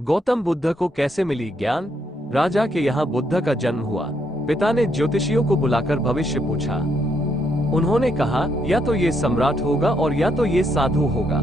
गौतम बुद्ध को कैसे मिली ज्ञान? राजा के यहाँ बुद्ध का जन्म हुआ। पिता ने ज्योतिषियों को बुलाकर भविष्य पूछा। उन्होंने कहा, या तो ये सम्राट होगा और या तो ये साधु होगा।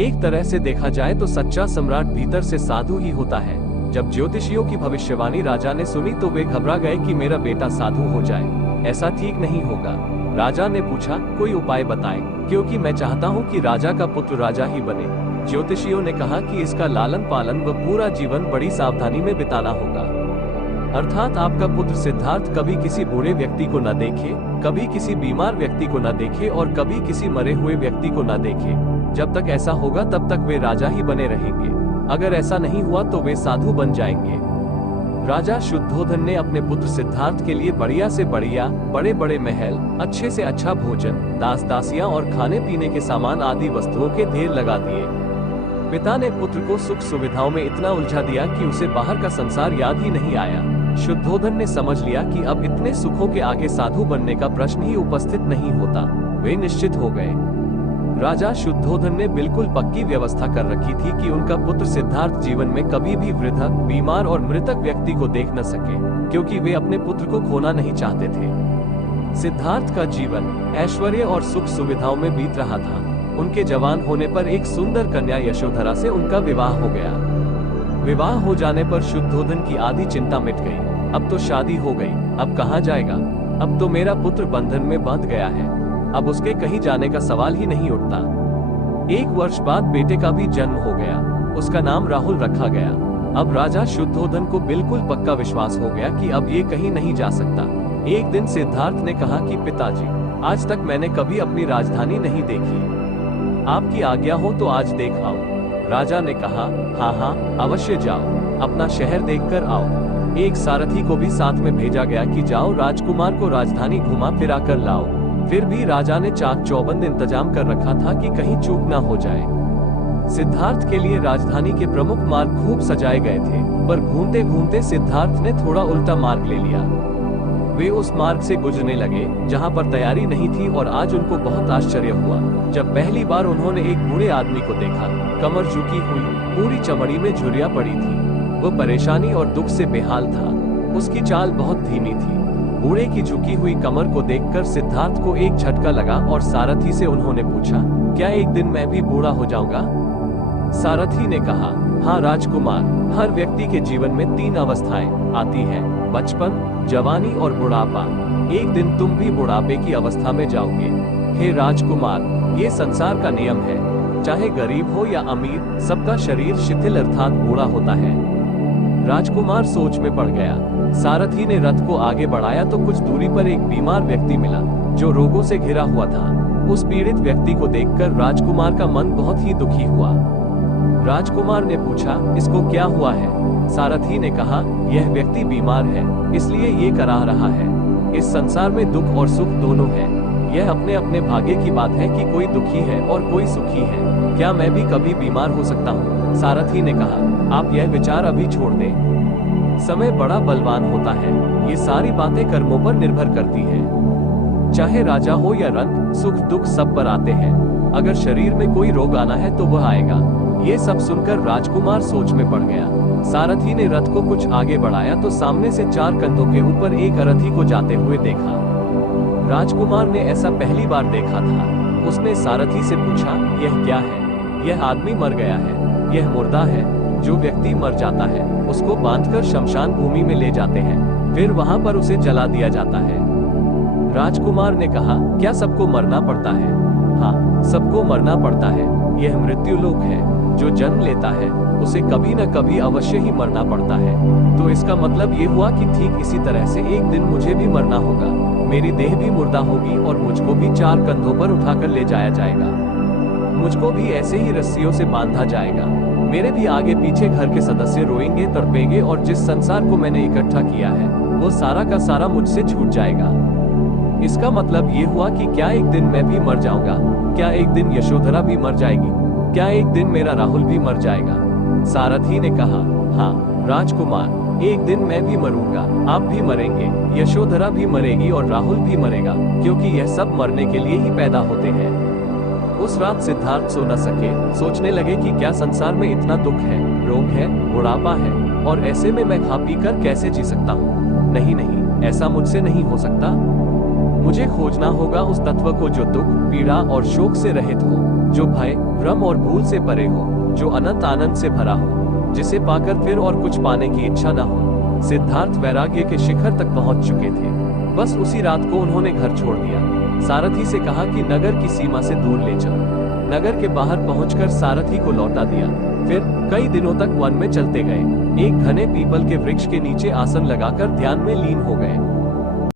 एक तरह से देखा जाए तो सच्चा सम्राट भीतर से साधु ही होता है। जब ज्योतिषियों की भविष्यवाणी राजा ने सुनी तो वे घबरा गए कि मेरा बेटा साधु हो जाए, ऐसा ठीक नहीं होगा। राजा ने पूछा, कोई उपाय बताएं, क्योंकि मैं चाहता हूँ कि राजा का पुत्र राजा ही बने। ज्योतिषियों ने कहा कि इसका लालन पालन व पूरा जीवन बड़ी सावधानी में बिताना होगा। अर्थात आपका पुत्र सिद्धार्थ कभी किसी बूढ़े व्यक्ति को न देखे, कभी किसी बीमार व्यक्ति को न देखे और कभी किसी मरे हुए व्यक्ति को न देखे। जब तक ऐसा होगा तब तक वे राजा ही बने रहेंगे। अगर ऐसा नहीं हुआ तो वे साधु बन जाएंगे। राजा शुद्धोधन ने अपने पुत्र सिद्धार्थ के लिए बढ़िया से बढ़िया, बड़े बड़े महल, अच्छे से अच्छा भोजन, दास दासियां और खाने पीने के सामान आदि वस्तुओं के ढेर लगा दिए। पिता ने पुत्र को सुख सुविधाओं में इतना उलझा दिया कि उसे बाहर का संसार याद ही नहीं आया। शुद्धोधन ने समझ लिया कि अब इतने सुखों के आगे साधु बनने का प्रश्न ही उपस्थित नहीं होता। वे निश्चित हो गए। राजा शुद्धोधन ने बिल्कुल पक्की व्यवस्था कर रखी थी कि उनका पुत्र सिद्धार्थ जीवन में कभी भी वृद्ध, बीमार और मृतक व्यक्ति को देख न सके, क्योंकि वे अपने पुत्र को खोना नहीं चाहते थे। सिद्धार्थ का जीवन ऐश्वर्य और सुख सुविधाओं में बीत रहा था। उनके जवान होने पर एक सुंदर कन्या यशोधरा से उनका विवाह हो गया। विवाह हो जाने पर शुद्धोधन की आधी चिंता मिट गई। अब तो शादी हो गई, अब कहाँ जाएगा? अब तो मेरा पुत्र बंधन में बंध गया है, अब उसके कहीं जाने का सवाल ही नहीं उठता। 1 वर्ष बाद बेटे का भी जन्म हो गया। उसका नाम राहुल रखा गया। अब राजा शुद्धोधन को बिल्कुल पक्का विश्वास हो गया कि अब ये कहीं नहीं जा सकता। एक दिन सिद्धार्थ ने कहा कि पिताजी, आज तक मैंने कभी अपनी राजधानी नहीं देखी, आपकी आज्ञा हो तो आज देख आऊं। राजा ने कहा, हाँ हाँ अवश्य जाओ, अपना शहर देखकर आओ। एक सारथी को भी साथ में भेजा गया कि जाओ राजकुमार को राजधानी घुमा फिरा कर लाओ। फिर भी राजा ने चाक चौबंद इंतजाम कर रखा था कि कहीं चूक ना हो जाए। सिद्धार्थ के लिए राजधानी के प्रमुख मार्ग खूब सजाए गए थे, पर घूमते घूमते सिद्धार्थ ने थोड़ा उल्टा मार्ग ले लिया। वे उस मार्ग से गुजरने लगे जहां पर तैयारी नहीं थी और आज उनको बहुत आश्चर्य हुआ जब पहली बार उन्होंने एक बूढ़े आदमी को देखा। कमर झुकी हुई, पूरी चमड़ी में झुर्रियां पड़ी थी। वो परेशानी और दुख से बेहाल था। उसकी चाल बहुत धीमी थी। बूढ़े की झुकी हुई कमर को देखकर सिद्धार्थ को एक झटका लगा और सारथी से उन्होंने पूछा, क्या एक दिन मैं भी बूढ़ा हो जाऊंगा? सारथी ने कहा, हाँ राजकुमार, हर व्यक्ति के जीवन में 3 अवस्थाएं आती हैं, बचपन, जवानी और बुढ़ापा। एक दिन तुम भी बुढ़ापे की अवस्था में जाओगे। हे राजकुमार, ये संसार का नियम है, चाहे गरीब हो या अमीर, सबका शरीर शिथिल अर्थात बूढ़ा होता है। राजकुमार सोच में पड़ गया। सारथी ने रथ को आगे बढ़ाया तो कुछ दूरी पर एक बीमार व्यक्ति मिला जो रोगों से घिरा हुआ था। उस पीड़ित व्यक्ति को देखकर राजकुमार का मन बहुत ही दुखी हुआ। राजकुमार ने पूछा, इसको क्या हुआ है? सारथी ने कहा, यह व्यक्ति बीमार है, इसलिए ये करा रहा है। इस संसार में दुख और सुख दोनों हैं। यह अपने अपने भाग्य की बात है कि कोई दुखी है और कोई सुखी है। क्या मैं भी कभी बीमार हो सकता हूँ? सारथी ने कहा, आप यह विचार अभी छोड़ दें। समय बड़ा बलवान होता है। ये सारी बातें कर्मों पर निर्भर करती हैं। चाहे राजा हो या रंक, सुख दुख सब पर आते हैं। अगर शरीर में कोई रोग आना है तो वह आएगा। ये सब सुनकर राजकुमार सोच में पड़ गया। सारथी ने रथ को कुछ आगे बढ़ाया तो सामने से 4 कंधों के ऊपर एक अरथी को जाते हुए देखा। राजकुमार ने ऐसा पहली बार देखा था। उसने सारथी से पूछा, यह क्या है? यह आदमी मर गया है, यह मुर्दा है। जो व्यक्ति मर जाता है उसको बांधकर शमशान भूमि में ले जाते हैं, फिर वहां पर उसे जला दिया जाता है। राजकुमार ने कहा, क्या सबको मरना पड़ता है? हाँ, सबको मरना पड़ता है। यह मृत्यु लोक है। जो जन्म लेता है उसे कभी न कभी अवश्य ही मरना पड़ता है। तो इसका मतलब ये हुआ कि ठीक इसी तरह से एक दिन मुझे भी मरना होगा। मेरी देह भी मुर्दा होगी और मुझको भी 4 कंधों पर उठाकर ले जाया जाएगा। मुझको भी ऐसे ही रस्सियों से बांधा जाएगा। मेरे भी आगे पीछे घर के सदस्य रोएंगे, तड़पेंगे और जिस संसार को मैंने इकट्ठा किया है वो सारा का सारा मुझसे छूट जाएगा। इसका मतलब ये हुआ कि क्या एक दिन मैं भी मर जाऊंगा? क्या एक दिन यशोधरा भी मर जाएगी? क्या एक दिन मेरा राहुल भी मर जाएगा? सारथी ने कहा, हाँ राजकुमार, एक दिन मैं भी मरूंगा, आप भी मरेंगे, यशोधरा भी मरेगी और राहुल भी मरेगा, क्योंकि यह सब मरने के लिए ही पैदा होते हैं। उस रात सिद्धार्थ सो न सके। सोचने लगे कि क्या संसार में इतना दुख है, रोग है, बुढ़ापा है, और ऐसे में मैं खा पी कर कैसे जी सकता हूँ? नहीं नहीं, ऐसा मुझसे नहीं हो सकता। मुझे खोजना होगा उस तत्व को जो दुख, पीड़ा और शोक से रहित हो, जो भय, भ्रम और भूल से परे हो, जो अनंत आनंद से भरा हो, जिसे पाकर फिर और कुछ पाने की इच्छा न हो। सिद्धार्थ वैराग्य के शिखर तक पहुंच चुके थे। बस उसी रात को उन्होंने घर छोड़ दिया। सारथी से कहा कि नगर की सीमा से दूर ले चलो। नगर के बाहर पहुंचकर सारथी को लौटा दिया। फिर कई दिनों तक वन में चलते गए। एक घने पीपल के वृक्ष के नीचे आसन लगाकर ध्यान में लीन हो गए।